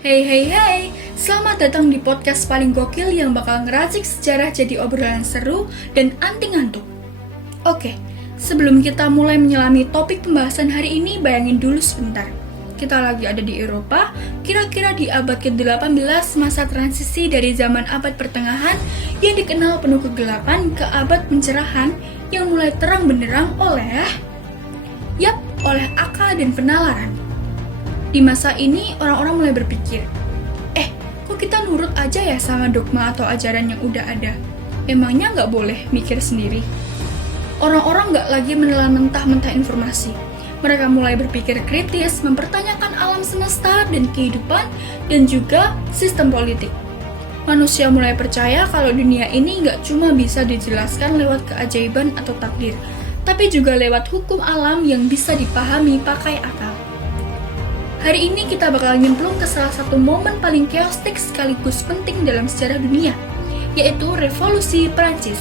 Hey hey hey, selamat datang di podcast paling gokil yang bakal ngeracik sejarah jadi obrolan seru dan anti ngantuk. Oke, sebelum kita mulai menyelami topik pembahasan hari ini, bayangin dulu sebentar. Kita lagi ada di Eropa, kira-kira di abad ke-18, masa transisi dari zaman abad pertengahan yang dikenal penuh kegelapan ke abad pencerahan yang mulai terang benderang oleh akal dan penalaran. Di masa ini, orang-orang mulai berpikir, kok kita nurut aja ya sama dogma atau ajaran yang udah ada? Emangnya nggak boleh mikir sendiri? Orang-orang nggak lagi menelan mentah-mentah informasi. Mereka mulai berpikir kritis, mempertanyakan alam semesta dan kehidupan, dan juga sistem politik. Manusia mulai percaya kalau dunia ini nggak cuma bisa dijelaskan lewat keajaiban atau takdir, tapi juga lewat hukum alam yang bisa dipahami pakai akal. Hari ini kita bakal nyemplung ke salah satu momen paling chaotic sekaligus penting dalam sejarah dunia, yaitu Revolusi Prancis.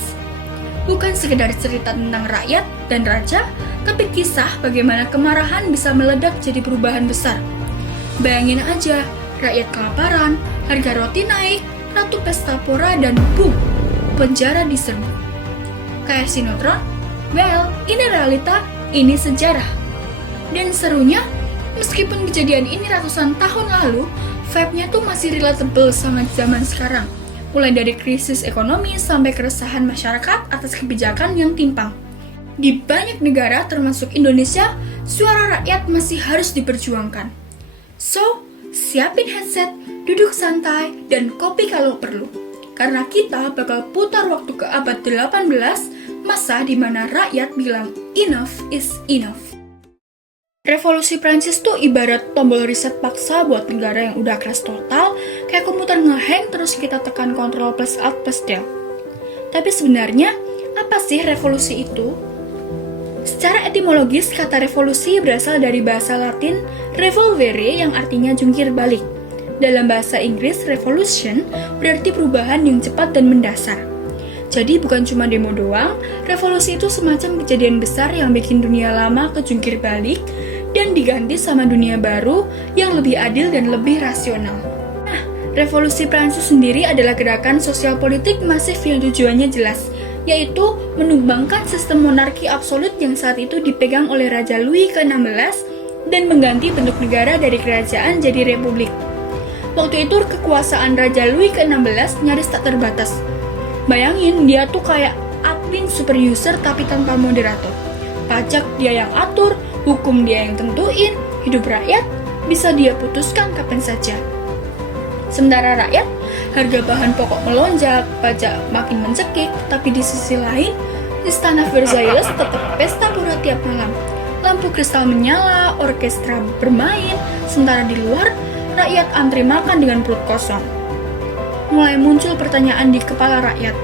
Bukan sekedar cerita tentang rakyat dan raja, tapi kisah bagaimana kemarahan bisa meledak jadi perubahan besar. Bayangin aja, rakyat kelaparan, harga roti naik, ratu pesta pora, dan boom, penjara diserbu. Kayak sinetron? Well, ini realita, ini sejarah. Dan serunya, meskipun kejadian ini ratusan tahun lalu, vibe-nya tuh masih relatable sama zaman sekarang. Mulai dari krisis ekonomi sampai keresahan masyarakat atas kebijakan yang timpang. Di banyak negara termasuk Indonesia, suara rakyat masih harus diperjuangkan. So, siapin headset, duduk santai, dan kopi kalau perlu. Karena kita bakal putar waktu ke abad 18, masa di mana rakyat bilang enough is enough. Revolusi Prancis tuh ibarat tombol reset paksa buat negara yang udah crash total, kayak komputer ngehang terus kita tekan Ctrl plus Alt plus Del. Tapi sebenarnya, apa sih revolusi itu? Secara etimologis, kata revolusi berasal dari bahasa Latin revolvere yang artinya jungkir balik. Dalam bahasa Inggris, revolution berarti perubahan yang cepat dan mendasar. Jadi bukan cuma demo doang, revolusi itu semacam kejadian besar yang bikin dunia lama kejungkir balik dan diganti sama dunia baru yang lebih adil dan lebih rasional. Nah, revolusi Prancis sendiri adalah gerakan sosial politik masif yang tujuannya jelas, yaitu menumbangkan sistem monarki absolut yang saat itu dipegang oleh Raja Louis ke-16 dan mengganti bentuk negara dari kerajaan jadi republik. Waktu itu kekuasaan Raja Louis ke-16 nyaris tak terbatas. Bayangin, dia tuh kayak admin super user tapi tanpa moderator. Pajak dia yang atur, hukum dia yang tentuin, hidup rakyat bisa dia putuskan kapan saja. Sementara rakyat, harga bahan pokok melonjak, pajak makin mencekik, tapi di sisi lain, Istana Versailles tetap pesta pura tiap malam. Lampu kristal menyala, orkestra bermain, sementara di luar, rakyat antri makan dengan perut kosong. Mulai muncul pertanyaan di kepala rakyat.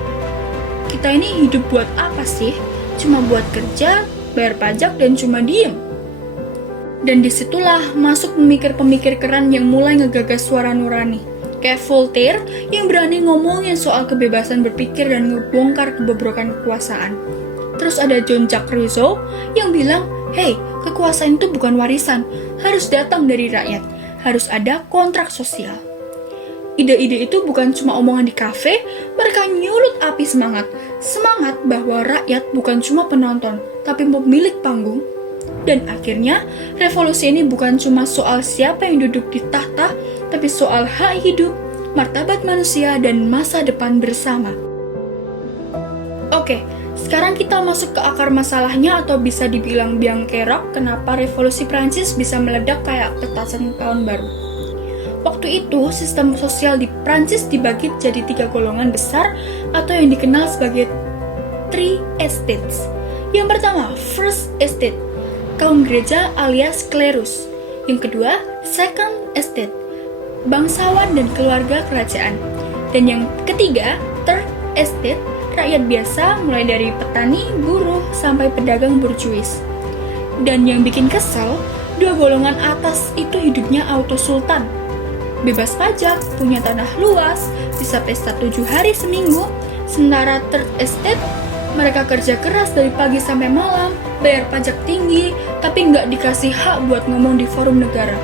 Kita ini hidup buat apa sih? Cuma buat kerja, bayar pajak, dan cuma diem. Dan disitulah masuk pemikir-pemikir keren yang mulai ngegagas suara nurani. Kayak Voltaire yang berani ngomongin soal kebebasan berpikir dan ngebongkar kebobrokan kekuasaan. Terus ada Jean-Jacques Rousseau yang bilang, hey, kekuasaan itu bukan warisan, harus datang dari rakyat, harus ada kontrak sosial. Ide-ide itu bukan cuma omongan di kafe, mereka nyulut api semangat. Semangat bahwa rakyat bukan cuma penonton, tapi pemilik panggung. Dan akhirnya, revolusi ini bukan cuma soal siapa yang duduk di tahta, tapi soal hak hidup, martabat manusia, dan masa depan bersama. Oke, sekarang kita masuk ke akar masalahnya atau bisa dibilang biang kerok kenapa revolusi Prancis bisa meledak kayak petasan tahun baru. Waktu itu, sistem sosial di Prancis dibagi jadi 3 golongan besar atau yang dikenal sebagai three estates. Yang pertama, first estate, kaum gereja alias klerus. Yang kedua, second estate, bangsawan dan keluarga kerajaan. Dan yang ketiga, third estate, rakyat biasa mulai dari petani, buruh, sampai pedagang borjuis. Dan yang bikin kesel, 2 golongan atas itu hidupnya auto sultan. Bebas pajak, punya tanah luas, bisa pesta 7 hari seminggu. Sementara third estate, mereka kerja keras dari pagi sampai malam, bayar pajak tinggi, tapi nggak dikasih hak buat ngomong di forum negara.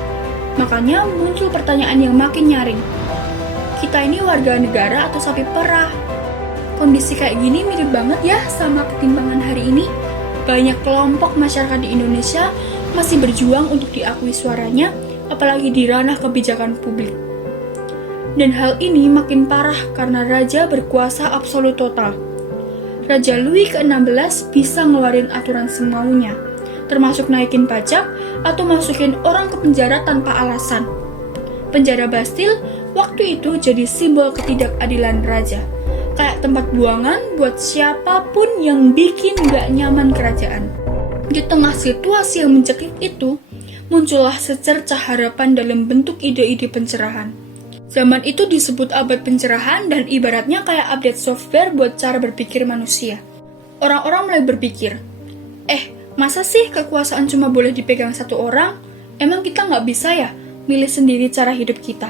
Makanya muncul pertanyaan yang makin nyaring. Kita ini warga negara atau sapi perah? Kondisi kayak gini mirip banget ya sama ketimpangan hari ini. Banyak kelompok masyarakat di Indonesia masih berjuang untuk diakui suaranya, apalagi di ranah kebijakan publik. Dan hal ini makin parah karena raja berkuasa absolut total. Raja Louis ke-16 bisa ngeluarin aturan semaunya, termasuk naikin pajak atau masukin orang ke penjara tanpa alasan. Penjara Bastille waktu itu jadi simbol ketidakadilan raja, kayak tempat buangan buat siapapun yang bikin gak nyaman kerajaan. Di tengah situasi yang mencekik itu, muncullah secercah harapan dalam bentuk ide-ide pencerahan. Zaman itu disebut abad pencerahan dan ibaratnya kayak update software buat cara berpikir manusia. Orang-orang mulai berpikir, masa sih kekuasaan cuma boleh dipegang satu orang? Emang kita nggak bisa ya milih sendiri cara hidup kita?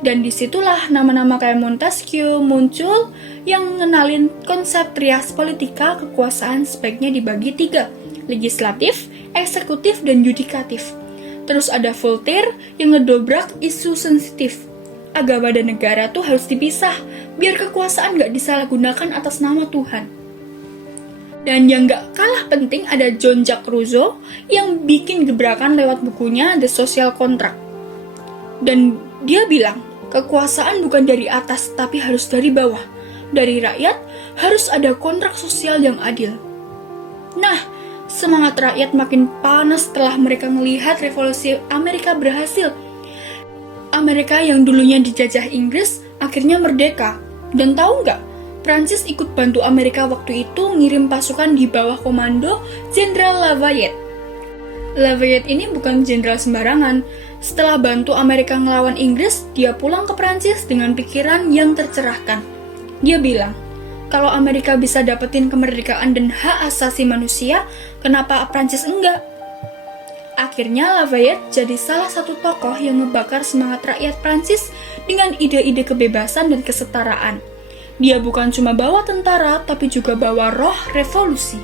Dan disitulah nama-nama kayak Montesquieu muncul yang ngenalin konsep trias politika kekuasaan sebaiknya dibagi 3, legislatif, eksekutif, dan yudikatif. Terus ada Voltaire yang ngedobrak isu sensitif. Agama dan negara tuh harus dipisah, biar kekuasaan nggak disalahgunakan atas nama Tuhan. Dan yang nggak kalah penting ada Jean-Jacques Rousseau yang bikin gebrakan lewat bukunya The Social Contract. Dan dia bilang, kekuasaan bukan dari atas tapi harus dari bawah. Dari rakyat harus ada kontrak sosial yang adil. Nah, semangat rakyat makin panas setelah mereka melihat revolusi Amerika berhasil. Amerika yang dulunya dijajah Inggris akhirnya merdeka. Dan tahu nggak? Prancis ikut bantu Amerika waktu itu ngirim pasukan di bawah komando Jenderal Lafayette. Lafayette ini bukan jenderal sembarangan. Setelah bantu Amerika ngelawan Inggris, dia pulang ke Prancis dengan pikiran yang tercerahkan. Dia bilang, kalau Amerika bisa dapetin kemerdekaan dan hak asasi manusia, kenapa Prancis enggak? Akhirnya Lafayette jadi salah satu tokoh yang ngebakar semangat rakyat Prancis dengan ide-ide kebebasan dan kesetaraan. Dia bukan cuma bawa tentara, tapi juga bawa roh revolusi.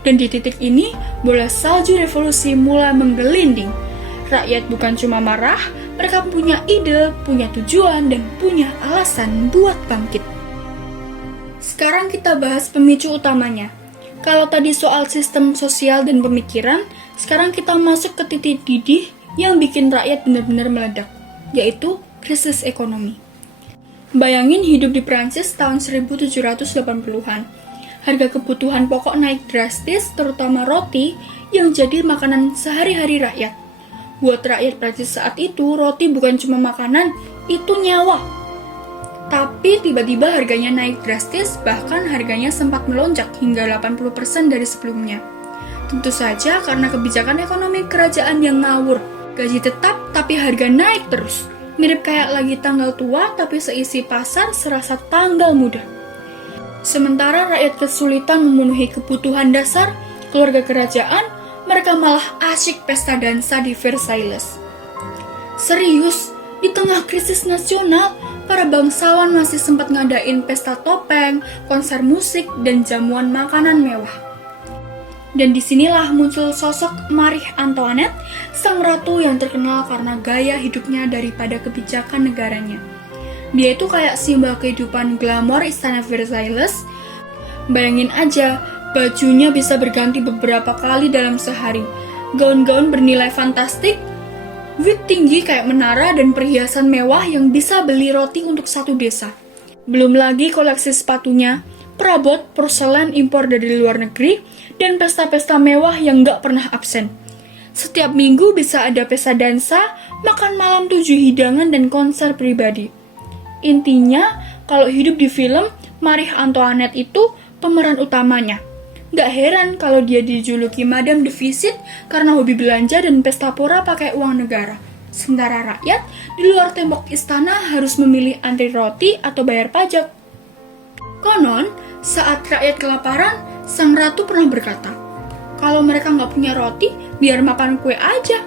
Dan di titik ini, bola salju revolusi mulai menggelinding. Rakyat bukan cuma marah, mereka punya ide, punya tujuan, dan punya alasan buat bangkit. Sekarang kita bahas pemicu utamanya. Kalau tadi soal sistem sosial dan pemikiran, sekarang kita masuk ke titik didih yang bikin rakyat benar-benar meledak, yaitu krisis ekonomi. Bayangin hidup di Prancis tahun 1780-an. Harga kebutuhan pokok naik drastis, terutama roti yang jadi makanan sehari-hari rakyat. Buat rakyat Prancis saat itu, roti bukan cuma makanan, itu nyawa. Tapi tiba-tiba harganya naik drastis, bahkan harganya sempat melonjak hingga 80% dari sebelumnya. Tentu saja karena kebijakan ekonomi kerajaan yang ngawur. Gaji tetap, tapi harga naik terus. Mirip kayak lagi tanggal tua, tapi seisi pasar serasa tanggal muda. Sementara rakyat kesulitan memenuhi kebutuhan dasar, keluarga kerajaan, mereka malah asyik pesta dansa di Versailles. Serius, di tengah krisis nasional, para bangsawan masih sempat ngadain pesta topeng, konser musik, dan jamuan makanan mewah. Dan disinilah muncul sosok Marie Antoinette, sang ratu yang terkenal karena gaya hidupnya daripada kebijakan negaranya. Dia itu kayak simbol kehidupan glamor istana Versailles. Bayangin aja, bajunya bisa berganti beberapa kali dalam sehari. Gaun-gaun bernilai fantastik, wig tinggi kayak menara, dan perhiasan mewah yang bisa beli roti untuk satu desa. Belum lagi koleksi sepatunya, perabot, porselen impor dari luar negeri, dan pesta-pesta mewah yang gak pernah absen. Setiap minggu bisa ada pesta dansa, makan malam 7 hidangan, dan konser pribadi. Intinya, kalau hidup di film, Marie Antoinette itu pemeran utamanya. Gak heran kalau dia dijuluki Madame Defisit karena hobi belanja dan pesta pora pakai uang negara. Sementara rakyat di luar tembok istana harus memilih antri roti atau bayar pajak. Konon, saat rakyat kelaparan, sang ratu pernah berkata, kalau mereka nggak punya roti, biar makan kue aja.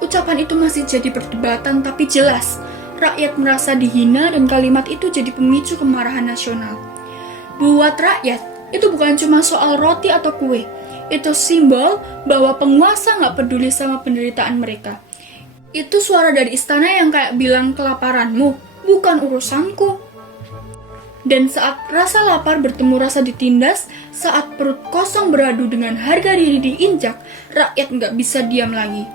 Ucapan itu masih jadi perdebatan, tapi jelas, rakyat merasa dihina dan kalimat itu jadi pemicu kemarahan nasional. Buat rakyat, itu bukan cuma soal roti atau kue. Itu simbol bahwa penguasa nggak peduli sama penderitaan mereka. Itu suara dari istana yang kayak bilang kelaparanmu, bukan urusanku. Dan saat rasa lapar bertemu rasa ditindas, saat perut kosong beradu dengan harga diri diinjak, rakyat nggak bisa diam lagi.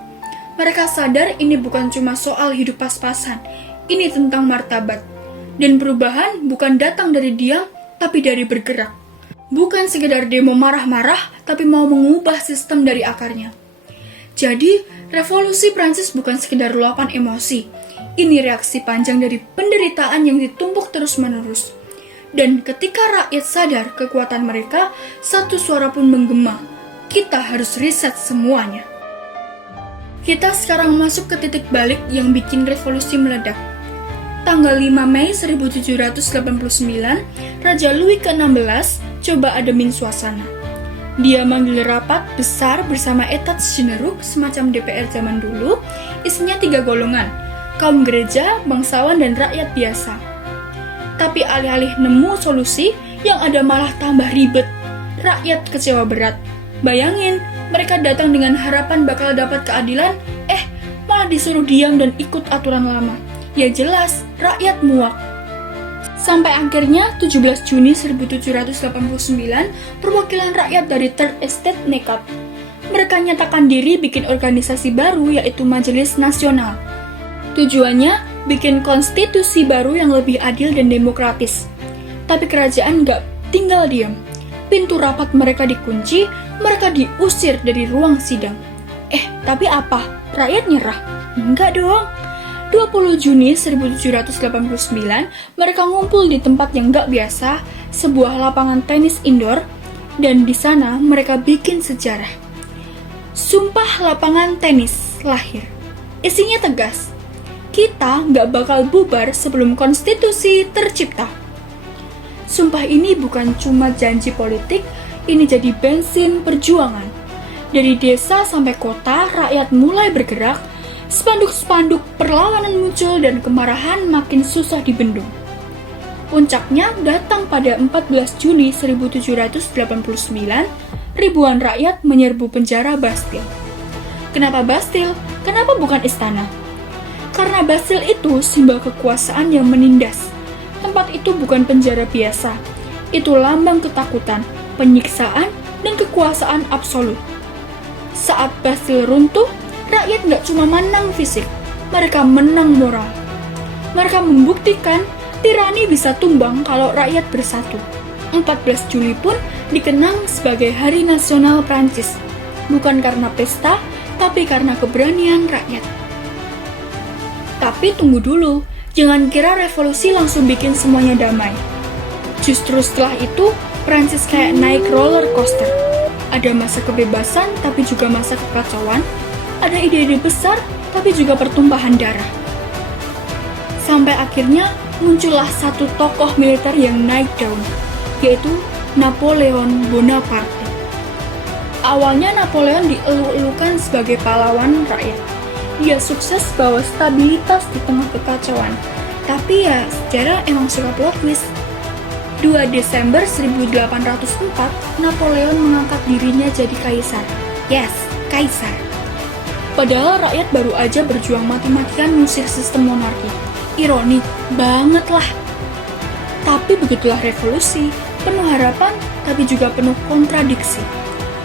Mereka sadar ini bukan cuma soal hidup pas-pasan, ini tentang martabat. Dan perubahan bukan datang dari diam, tapi dari bergerak. Bukan sekedar demo marah-marah, tapi mau mengubah sistem dari akarnya. Jadi, revolusi Prancis bukan sekedar luapan emosi. Ini reaksi panjang dari penderitaan yang ditumpuk terus-menerus. Dan ketika rakyat sadar kekuatan mereka, satu suara pun menggema. Kita harus riset semuanya. Kita sekarang masuk ke titik balik yang bikin revolusi meledak. Tanggal 5 Mei 1789, Raja Louis ke-16 coba ademin suasana. Dia manggil rapat besar bersama Etats Généraux, semacam DPR zaman dulu, isinya 3 golongan, kaum gereja, bangsawan, dan rakyat biasa. Tapi alih-alih nemu solusi, yang ada malah tambah ribet. Rakyat kecewa berat. Bayangin, mereka datang dengan harapan bakal dapat keadilan, malah disuruh diam dan ikut aturan lama. Ya jelas, rakyat muak. Sampai akhirnya 17 Juni 1789, perwakilan rakyat dari Third Estate nekat. Mereka nyatakan diri bikin organisasi baru yaitu Majelis Nasional. Tujuannya bikin konstitusi baru yang lebih adil dan demokratis. Tapi kerajaan nggak tinggal diam. Pintu rapat mereka dikunci, mereka diusir dari ruang sidang. Tapi apa? Rakyat nyerah? Enggak dong. 20 Juni 1789, mereka ngumpul di tempat yang nggak biasa, sebuah lapangan tenis indoor, dan di sana mereka bikin sejarah. Sumpah Lapangan Tenis lahir. Isinya tegas. Kita nggak bakal bubar sebelum konstitusi tercipta. Sumpah ini bukan cuma janji politik, ini jadi bensin perjuangan. Dari desa sampai kota, rakyat mulai bergerak, spanduk-spanduk perlawanan muncul dan kemarahan makin susah dibendung. Puncaknya datang pada 14 Juni 1789, ribuan rakyat menyerbu penjara Bastille. Kenapa Bastille? Kenapa bukan istana? Karena Bastille itu simbol kekuasaan yang menindas. Tempat itu bukan penjara biasa. Itu lambang ketakutan, penyiksaan, dan kekuasaan absolut. Saat Bastille runtuh, rakyat nggak cuma menang fisik, mereka menang moral. Mereka membuktikan tirani bisa tumbang kalau rakyat bersatu. 14 Juli pun dikenang sebagai Hari Nasional Prancis. Bukan karena pesta, tapi karena keberanian rakyat. Tapi tunggu dulu, jangan kira revolusi langsung bikin semuanya damai. Justru setelah itu, Prancis kayak naik roller coaster. Ada masa kebebasan, tapi juga masa kekacauan. Ada ide-ide besar, tapi juga pertumpahan darah. Sampai akhirnya muncullah satu tokoh militer yang naik daun, yaitu Napoleon Bonaparte. Awalnya Napoleon dieluk-elukan sebagai pahlawan rakyat. Dia sukses bawa stabilitas di tengah kekacauan. Tapi ya, sejarah emang suka plot twist. 2 Desember 1804, Napoleon mengangkat dirinya jadi kaisar. Yes, kaisar. Padahal rakyat baru aja berjuang mati-matian ngusir sistem monarki. Ironi banget lah. Tapi begitulah revolusi, penuh harapan, tapi juga penuh kontradiksi.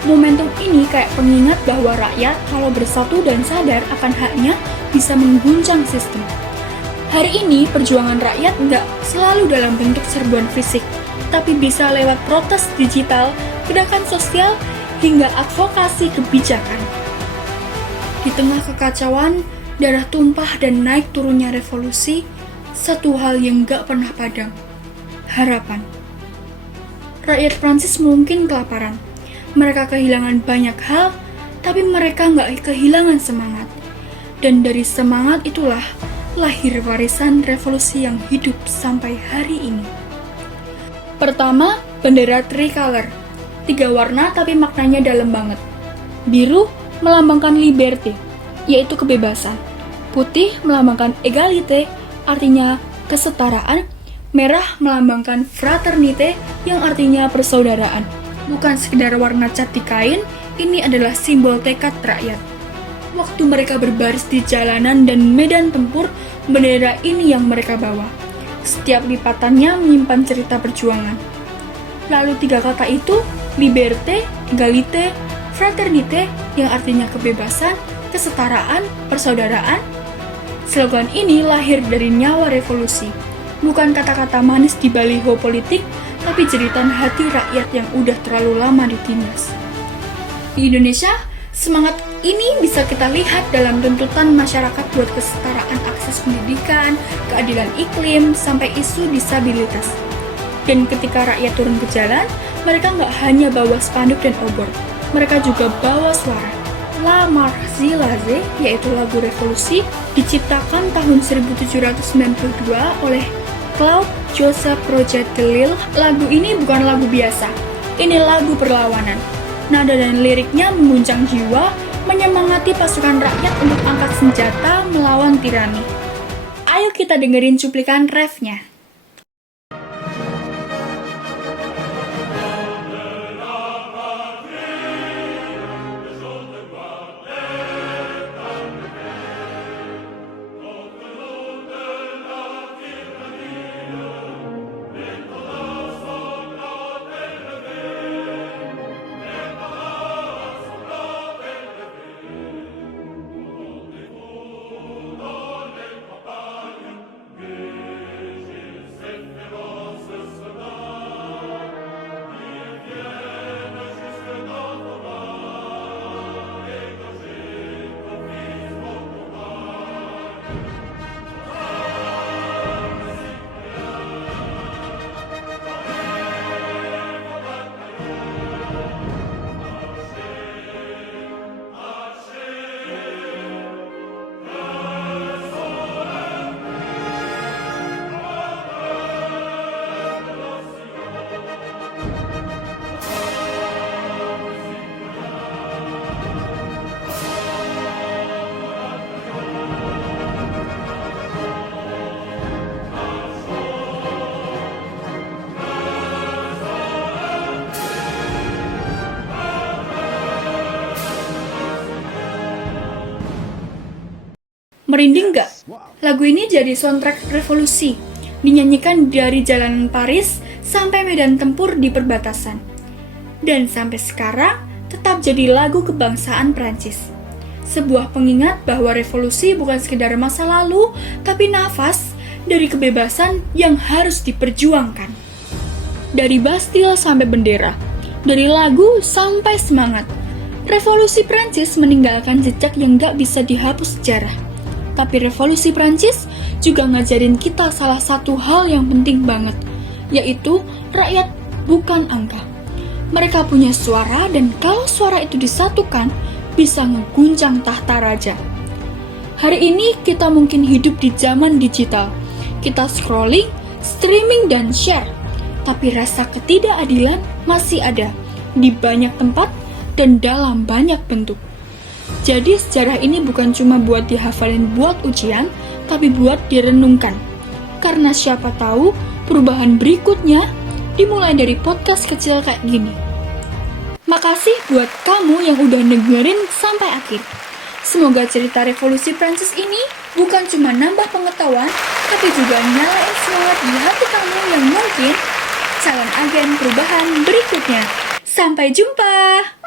Momentum ini kayak pengingat bahwa rakyat kalau bersatu dan sadar akan haknya bisa mengguncang sistem. Hari ini perjuangan rakyat nggak selalu dalam bentuk serbuan fisik, tapi bisa lewat protes digital, gerakan sosial, hingga advokasi kebijakan. Di tengah kekacauan, darah tumpah dan naik turunnya revolusi, satu hal yang nggak pernah padam, harapan. Rakyat Prancis mungkin kelaparan. Mereka kehilangan banyak hal, tapi mereka nggak kehilangan semangat. Dan dari semangat itulah lahir warisan revolusi yang hidup sampai hari ini. Pertama, bendera tricolor. 3 warna tapi maknanya dalam banget. Biru melambangkan liberté, yaitu kebebasan. Putih melambangkan égalité, artinya kesetaraan. Merah melambangkan fraternité, yang artinya persaudaraan. Bukan sekedar warna cat di kain, ini adalah simbol tekad rakyat. Waktu mereka berbaris di jalanan dan medan tempur, bendera ini yang mereka bawa. Setiap lipatannya menyimpan cerita perjuangan. Lalu 3 kata itu, liberté, égalité, fraternité, yang artinya kebebasan, kesetaraan, persaudaraan. Slogan ini lahir dari nyawa revolusi. Bukan kata-kata manis di baliho politik, tapi jeritan hati rakyat yang udah terlalu lama ditindas. Di Indonesia, semangat ini bisa kita lihat dalam tuntutan masyarakat buat kesetaraan akses pendidikan, keadilan iklim, sampai isu disabilitas. Dan ketika rakyat turun ke jalan, mereka nggak hanya bawa spanduk dan obor, mereka juga bawa suara. La Marseillaise, yaitu lagu revolusi, diciptakan tahun 1792 oleh Claude Joseph Roget de Lille. Lagu ini bukan lagu biasa, ini lagu perlawanan. Nada dan liriknya mengguncang jiwa, menyemangati pasukan rakyat untuk angkat senjata melawan tirani. Ayo kita dengerin cuplikan refnya. Merinding gak? Lagu ini jadi soundtrack revolusi, dinyanyikan dari jalanan Paris sampai medan tempur di perbatasan. Dan sampai sekarang tetap jadi lagu kebangsaan Prancis. Sebuah pengingat bahwa revolusi bukan sekedar masa lalu, tapi nafas dari kebebasan yang harus diperjuangkan. Dari Bastille sampai bendera, dari lagu sampai semangat, revolusi Prancis meninggalkan jejak yang gak bisa dihapus sejarah. Tapi revolusi Prancis juga ngajarin kita salah satu hal yang penting banget, yaitu rakyat bukan angka. Mereka punya suara, dan kalau suara itu disatukan, bisa ngeguncang tahta raja. Hari ini kita mungkin hidup di zaman digital. Kita scrolling, streaming, dan share. Tapi rasa ketidakadilan masih ada di banyak tempat dan dalam banyak bentuk. Jadi sejarah ini bukan cuma buat dihafalin buat ujian, tapi buat direnungkan. Karena siapa tahu perubahan berikutnya dimulai dari podcast kecil kayak gini. Makasih buat kamu yang udah dengerin sampai akhir. Semoga cerita revolusi Prancis ini bukan cuma nambah pengetahuan, tapi juga nyalain semangat di hati kamu yang mungkin calon agen perubahan berikutnya. Sampai jumpa!